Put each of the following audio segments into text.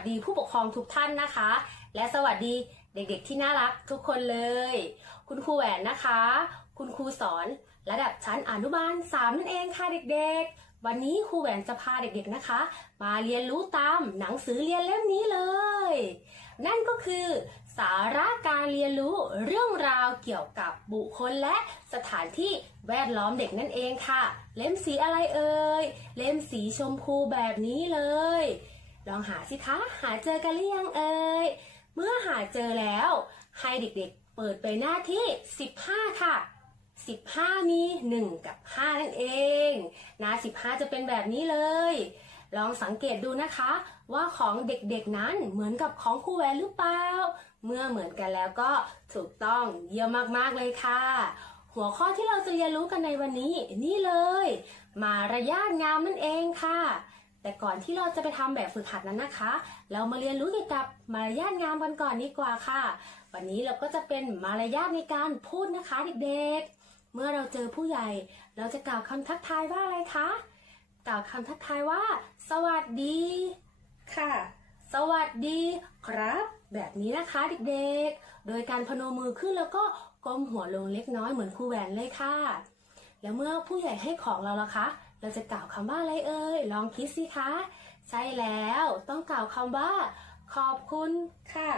วัสดีค่ะสวัสดีผู้ปกครองทุกท่านนะคะ และสวัสดีเด็กๆที่น่ารักทุกคนเลย คุณครูแหวนนะคะ คุณครูสอนระดับชั้นอนุบาล 3 นั่นเองค่ะเด็กๆ วันนี้ครูแหวนจะพาเด็กๆนะคะ มาเรียนรู้ตามหนังสือเรียนเล่มนี้เลย นั่นก็คือสาระการเรียนรู้เรื่องราวเกี่ยวกับบุคคลและสถานที่แวดล้อมเด็กนั่นเองค่ะ เล่มสีอะไรเอ่ยเล่มสีชมพูแบบนี้เลย ลองหาสิคะ หาเจอกันหรือยังเอ่ย เมื่อหาเจอแล้ว ให้เด็กๆเปิดไปหน้าที่ 15 ค่ะ 15 มี 1 กับ 5 นั่นเอง หน้า 15 จะเป็นแบบนี้เลย ลองสังเกตดูนะคะ ว่าของเด็กๆนั้นเหมือนกับของครูแหวนหรือเปล่า เมื่อเหมือนกันแล้วก็ถูกต้องเยี่ยมมากๆเลยค่ะ หัวข้อที่เราจะเรียนรู้กันในวันนี้ นี่เลย มารยาทงามนั่นเองค่ะ แต่ก่อนที่เราจะไปทำแบบฝึกหัดนั้นนะคะ เรามาเรียนรู้เกี่ยวกับมารยาทงามกันก่อนดีกว่าค่ะ วันนี้เราก็จะเป็นมารยาทในการพูดนะคะเด็กๆ เมื่อเราเจอผู้ใหญ่ เราจะกล่าวคำทักทายว่าอะไรคะ กล่าวคำทักทายว่า สวัสดี ค่ะ สวัสดีครับ แบบนี้นะคะเด็กๆ โดยการพนมมือขึ้นแล้วก็ก้มหัวลงเล็กน้อยเหมือนครูแหวนเลยค่ะ แล้วเมื่อผู้ใหญ่ให้ของเราล่ะคะ เราจะกล่าวคำว่าอะไรเอ่ย ลองคิดสิคะ ใช่แล้ว ต้องกล่าวคำว่า ขอบคุณค่ะ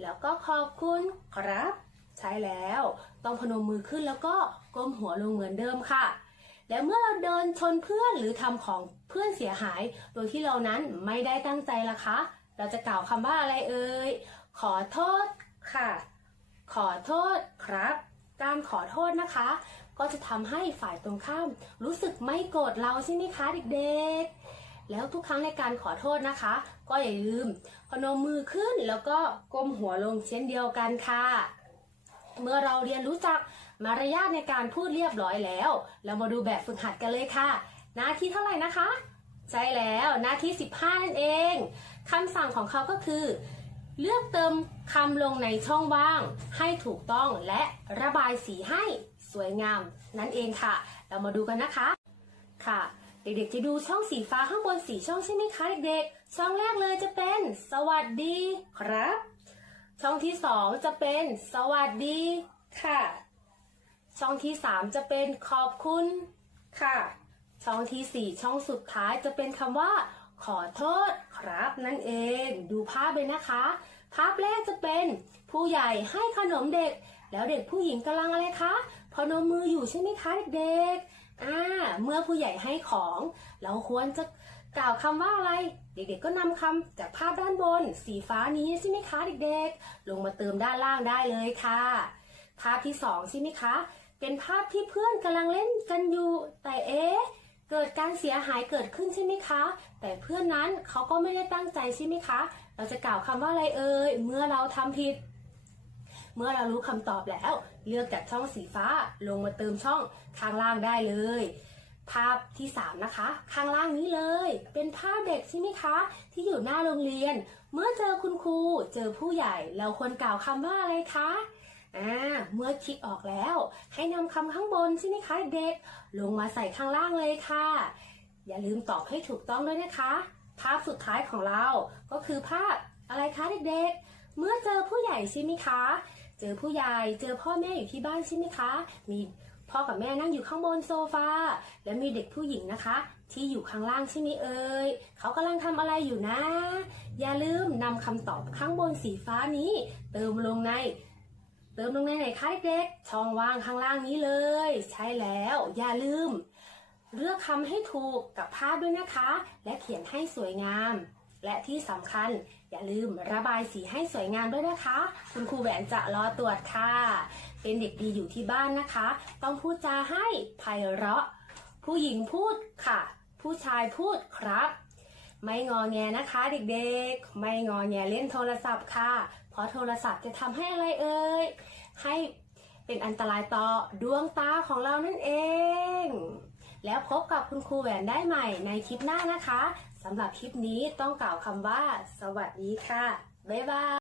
แล้วก็ขอบคุณครับ ใช่แล้ว ต้องพนมมือขึ้นแล้วก็ก้มหัวลงเหมือนเดิมค่ะ แล้วเมื่อเราเดินชนเพื่อนหรือทำของเพื่อนเสียหาย โดยที่เรานั้นไม่ได้ตั้งใจล่ะคะ เราจะกล่าวคำว่าอะไรเอ่ย ขอโทษค่ะ ขอโทษครับ การขอโทษนะคะ ก็จะทำให้ฝ่ายตรงข้าม รู้สึกไม่โกรธเราใช่ไหมคะเด็กๆ แล้วทุกครั้งในการขอโทษนะคะ ก็อย่าลืมพนมมือขึ้นแล้วก็ก้มหัวลงเช่นเดียวกันค่ะ เมื่อเราเรียนรู้จักมารยาทในการพูดเรียบร้อยแล้ว เรามาดูแบบฝึกหัดกันเลยค่ะ หน้าที่เท่าไหร่นะคะ ใช่แล้วหน้าที่ 15 นั่นเองคำสั่งของเขาก็คือเลือกเติมคำลงในช่องว่าง ให้ถูกต้องและระบายสีให้ สวยงาม นั่นเองค่ะ เรามาดูกันนะคะค่ะ เด็กๆจะดูช่องสีฟ้าข้างบนสีช่องใช่ไหมคะเด็กๆ ช่องแรกเลยจะเป็น สวัสดีครับ ช่องที่สองจะเป็น สวัสดีค่ะ ช่องที่สามจะเป็นขอบคุณค่ะ ช่องที่สี่ช่องสุดท้ายจะเป็นคำว่า ขอโทษครับนั่นเอง ดูภาพเลยนะคะ ภาพแรกจะเป็น ผู้ใหญ่ให้ขนมเด็ก แล้วเด็กผู้หญิงกำลังอะไรคะ พนมมืออยู่ใช่ไหมคะเด็กๆอ่าเมื่อผู้ใหญ่ให้ของ เราควรจะกล่าวคำว่าอะไร เด็กๆก็นำคำจากภาพด้านบน สีฟ้านี้ใช่ไหมคะเด็กๆ ลงมาเติมด้านล่างได้เลยค่ะ ภาพที่สองใช่ไหมคะ เป็นภาพที่เพื่อนกำลังเล่นกันอยู่ แต่เอ๊ะเกิดการเสียหายเกิดขึ้นใช่ไหมคะ แต่เพื่อนนั้นเขาก็ไม่ได้ตั้งใจใช่ไหมคะ เราจะกล่าวคำว่าอะไรเอ่ยเมื่อเราทำผิด เมื่อเรารู้คำตอบแล้ว เลือกจากช่องสีฟ้าลงมาเติมช่องข้างล่างได้เลย ภาพที่ 3 นะคะ ข้างล่างนี้เลย เป็นภาพเด็กใช่ไหมคะ ที่อยู่หน้าโรงเรียน เมื่อเจอคุณครูเจอผู้ใหญ่ เราควรกล่าวคำว่าอะไรคะอ่าเมื่อคิดออกแล้ว ให้นำคำข้างบนใช่ไหมคะเด็ก ลงมาใส่ข้างล่างเลยค่ะ อย่าลืมตอบให้ถูกต้องด้วยนะคะ ภาพสุดท้ายของเราก็คือภาพอะไรคะเด็กๆ เมื่อเจอผู้ใหญ่ใช่ไหมคะ เจอผู้ใหญ่ เจอพ่อแม่อยู่ที่บ้านใช่ไหมคะ มีพ่อกับแม่นั่งอยู่ข้างบนโซฟา และมีเด็กผู้หญิงนะคะ ที่อยู่ข้างล่างใช่ไหมเอ่ยเขากำลังทำอะไรอยู่นะ อย่าลืมนำคำตอบข้างบนสีฟ้านี้ เติมลงใน เติมลงในไหนคะเด็กๆช่องว่างข้างล่างนี้เลย ใช่แล้ว อย่าลืม เลือกคำให้ถูกกับภาพด้วยนะคะ และเขียนให้สวยงาม และที่สำคัญ อย่าลืมระบายสีให้สวยงามด้วยนะคะ คุณครูแหวนจะรอตรวจค่ะ เป็นเด็กดีอยู่ที่บ้านนะคะ ต้องพูดจาให้ไพเราะ ผู้หญิงพูดค่ะ ผู้ชายพูดครับ ไม่งอแงนะคะเด็กๆ ไม่งอแงเล่นโทรศัพท์ค่ะ เพราะโทรศัพท์จะทำให้อะไรเอ่ย ให้เป็นอันตรายต่อดวงตาของเรานั่นเอง แล้วพบกับคุณครูแหวนได้ใหม่ในคลิปหน้านะคะสำหรับคลิปนี้ต้องกล่าวคำว่า สวัสดีค่ะ บ๊ายบาย